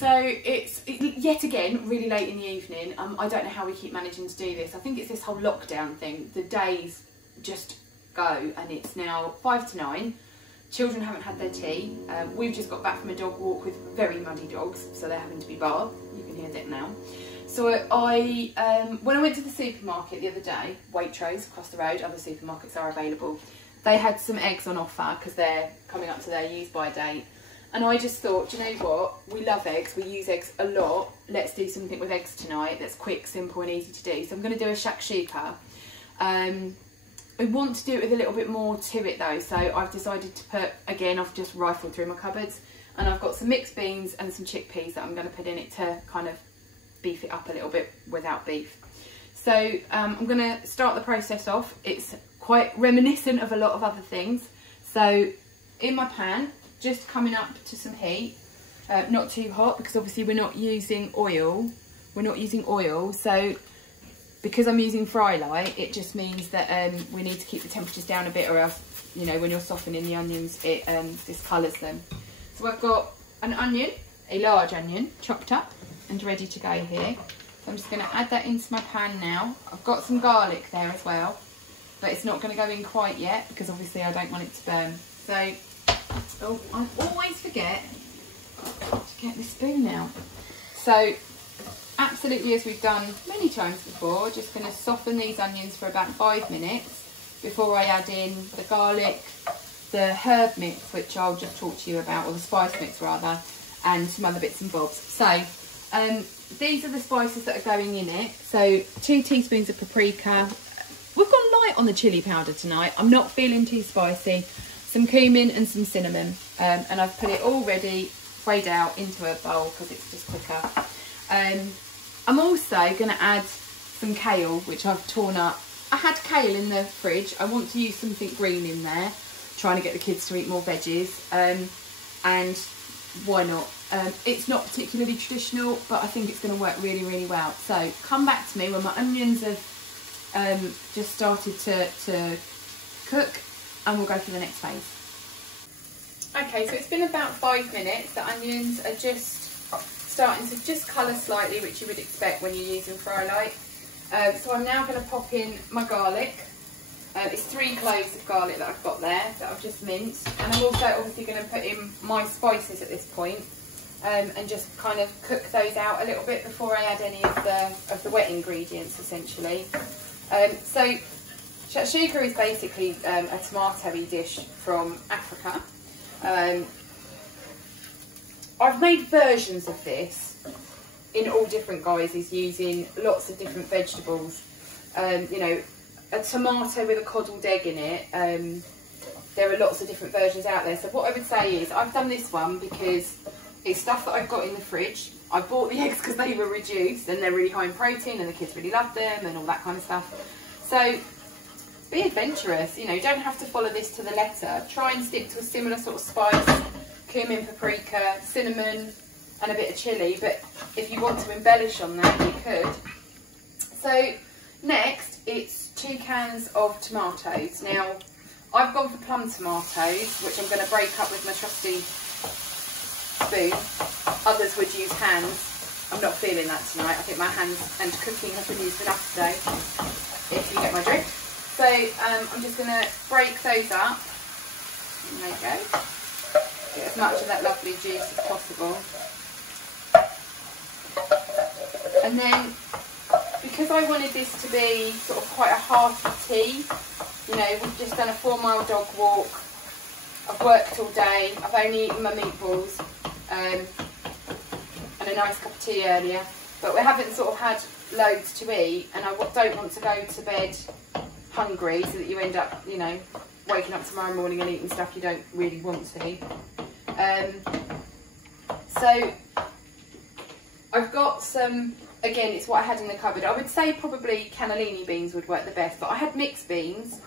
So it's yet again really late in the evening. I don't know how we keep managing to do this. I think it's this whole lockdown thing. The days just go, and it's now 5 to 9. Children haven't had their tea. We've just got back from a dog walk with very muddy dogs, so they're having to be bathed. You can hear that now. So when I went to the supermarket the other day, Waitrose across the road, other supermarkets are available, they had some eggs on offer because they're coming up to their use by date. And I just thought, do you know what? We love eggs, we use eggs a lot. Let's do something with eggs tonight that's quick, simple and easy to do. So I'm going to do a shakshuka. I want to do it with a little bit more to it though. So I've decided to put, again, I've just rifled through my cupboards, and I've got some mixed beans and some chickpeas that I'm going to put in it to kind of beef it up a little bit without beef. So I'm going to start the process off. It's quite reminiscent of a lot of other things. So in my pan, just coming up to some heat, not too hot because obviously we're not using oil. So because I'm using fry light, it just means that we need to keep the temperatures down a bit, or else, you know, when you're softening the onions, it discolours them. So I've got an onion, a large onion, chopped up and ready to go here. So I'm just going to add that into my pan now. I've got some garlic there as well, but it's not going to go in quite yet because obviously I don't want it to burn. So, oh, I always forget to get the spoon out. So, absolutely as we've done many times before, just going to soften these onions for about 5 minutes before I add in the garlic, the herb mix, which I'll just talk to you about, or the spice mix rather, and some other bits and bobs. So, these are the spices that are going in it. So 2 teaspoons of paprika. We've gone light on the chilli powder tonight. I'm not feeling too spicy. Some cumin and some cinnamon. And I've put it all ready, weighed out into a bowl because it's just quicker. I'm also going to add some kale, which I've torn up. I had kale in the fridge. I want to use something green in there, trying to get the kids to eat more veggies. And why not? It's not particularly traditional, but I think it's going to work really, really well. So come back to me when my onions have just started to cook, and we'll go for the next phase. Okay, so it's been about 5 minutes. The onions are just starting to just colour slightly, which you would expect when you're using fry light. So I'm now going to pop in my garlic. It's 3 cloves of garlic that I've got there that I've just minced, and I'm also obviously going to put in my spices at this point, and just kind of cook those out a little bit before I add any of the wet ingredients essentially. So shakshuka is basically a tomatoey dish from Africa. I've made versions of this in all different guises using lots of different vegetables. You know, a tomato with a coddled egg in it. There are lots of different versions out there. So what I would say is I've done this one because it's stuff that I've got in the fridge. I bought the eggs because they were reduced and they're really high in protein and the kids really love them and all that kind of stuff. So be adventurous, you know, you don't have to follow this to the letter. Try and stick to a similar sort of spice, cumin, paprika, cinnamon and a bit of chilli, but if you want to embellish on that, you could. So next, it's 2 cans of tomatoes. Now, I've gone for plum tomatoes, which I'm going to break up with my trusty spoon. Others would use hands. I'm not feeling that tonight. I think my hands and cooking have been used enough today, if you get my drift. So I'm just going to break those up. And there you go. Get as much of that lovely juice as possible. And then, because I wanted this to be sort of quite a hearty tea, you know, we've just done a 4-mile dog walk. I've worked all day. I've only eaten my meatballs and a nice cup of tea earlier, but we haven't sort of had loads to eat, and I don't want to go to bed hungry so that you end up, you know, waking up tomorrow morning and eating stuff you don't really want to. So I've got some, again, it's what I had in the cupboard. I would say probably cannellini beans would work the best, but I had mixed beans,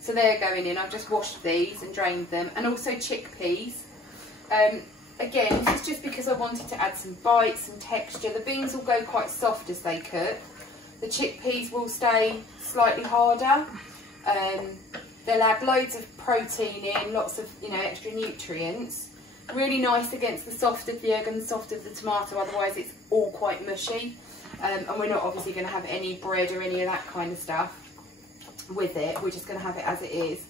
so they're going in. I've just washed these and drained them, and also chickpeas. Again, this is just because I wanted to add some bite, some texture. The beans will go quite soft as they cook. The chickpeas will stay slightly harder. They'll add loads of protein in, lots of, you know, extra nutrients. Really nice against the soft of the egg and the soft of the tomato, otherwise it's all quite mushy. And we're not obviously going to have any bread or any of that kind of stuff with it. We're just going to have it as it is.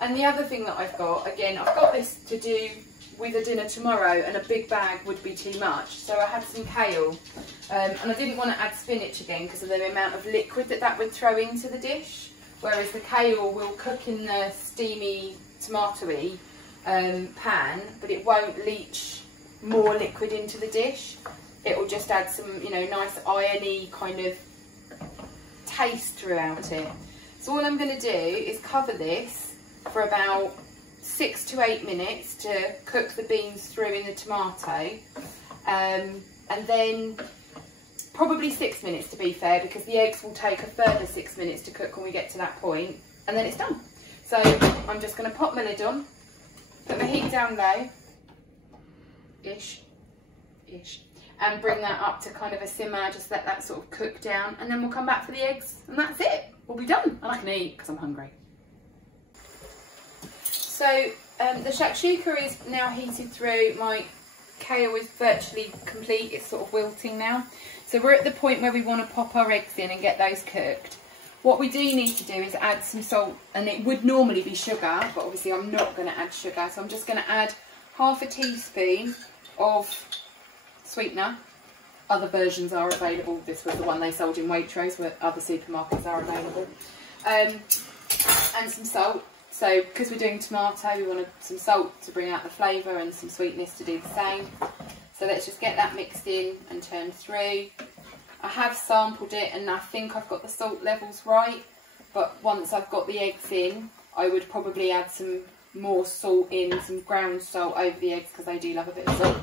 And the other thing that I've got, again, I've got this to do with a dinner tomorrow, and a big bag would be too much. So I had some kale, and I didn't want to add spinach again because of the amount of liquid that would throw into the dish. Whereas the kale will cook in the steamy tomatoey pan, but it won't leach more liquid into the dish. It will just add some, you know, nice irony kind of taste throughout it. So all I'm going to do is cover this for about 6 to 8 minutes to cook the beans through in the tomato, and then probably 6 minutes to be fair, because the eggs will take a further 6 minutes to cook when we get to that point, and then it's done. So I'm just going to pop my lid on, put my heat down low, ish, and bring that up to kind of a simmer, just let that sort of cook down, and then we'll come back for the eggs, and that's it. We'll be done, and I can eat because I'm hungry. So the shakshuka is now heated through. My kale is virtually complete. It's sort of wilting now. So we're at the point where we want to pop our eggs in and get those cooked. What we do need to do is add some salt, and it would normally be sugar, but obviously I'm not going to add sugar. So I'm just going to add half a teaspoon of sweetener. Other versions are available. This was the one they sold in Waitrose, where other supermarkets are available. And some salt. So because we're doing tomato, we wanted some salt to bring out the flavour and some sweetness to do the same. So let's just get that mixed in and turned through. I have sampled it and I think I've got the salt levels right, but once I've got the eggs in, I would probably add some more salt in, some ground salt over the eggs, because I do love a bit of salt.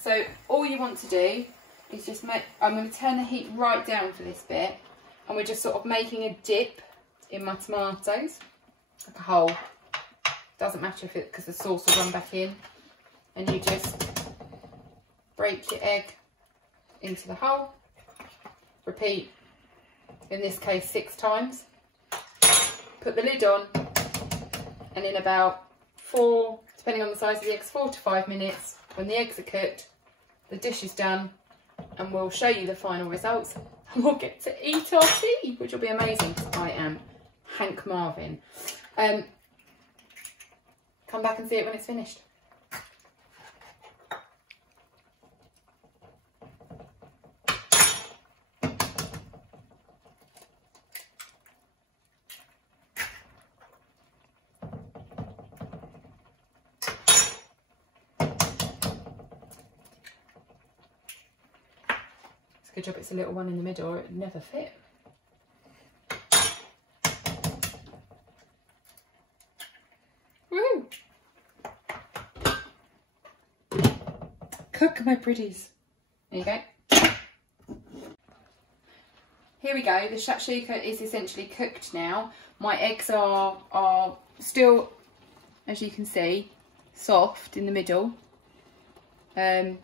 So all you want to do is just make, I'm going to turn the heat right down for this bit, and we're just sort of making a dip in my tomatoes. Like a hole. Doesn't matter if it, because the sauce will run back in, and you just break your egg into the hole. Repeat, in this case 6 times. Put the lid on, and in about 4, depending on the size of the eggs, 4 to 5 minutes, when the eggs are cooked, the dish is done, and we'll show you the final results, and we'll get to eat our tea, which will be amazing. I am Hank Marvin. Come back and see it when it's finished. It's a good job it's a little one in the middle, or it'd never fit. Cook my pretties. There you go. Here we go. The shakshuka is essentially cooked now. My eggs are still, as you can see, soft in the middle. Don't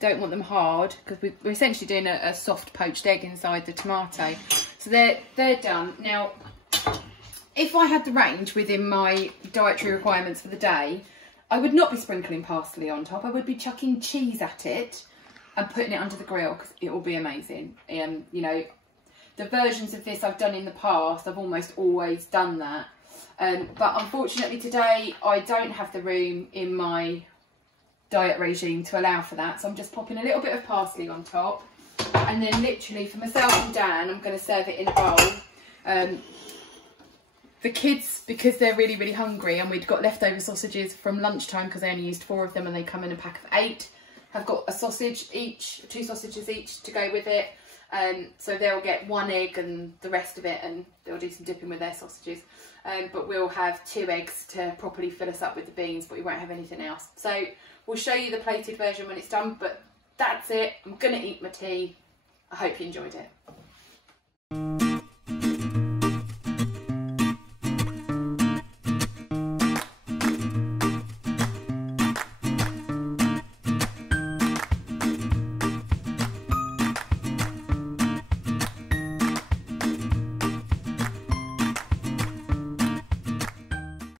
want them hard, because we're essentially doing a soft poached egg inside the tomato. So they're done. Now, if I had the range within my dietary requirements for the day, I would not be sprinkling parsley on top. I would be chucking cheese at it and putting it under the grill, because it will be amazing. You know, the versions of this I've done in the past, I've almost always done that. But unfortunately today I don't have the room in my diet regime to allow for that. So I'm just popping a little bit of parsley on top. And then literally for myself and Dan, I'm going to serve it in a bowl. The kids, because they're really, really hungry, and we'd got leftover sausages from lunchtime because I only used 4 of them and they come in a pack of 8, have got a sausage each, 2 sausages each to go with it. So they'll get 1 egg and the rest of it, and they'll do some dipping with their sausages. But we'll have 2 eggs to properly fill us up with the beans, but we won't have anything else. So we'll show you the plated version when it's done, but that's it. I'm going to eat my tea. I hope you enjoyed it.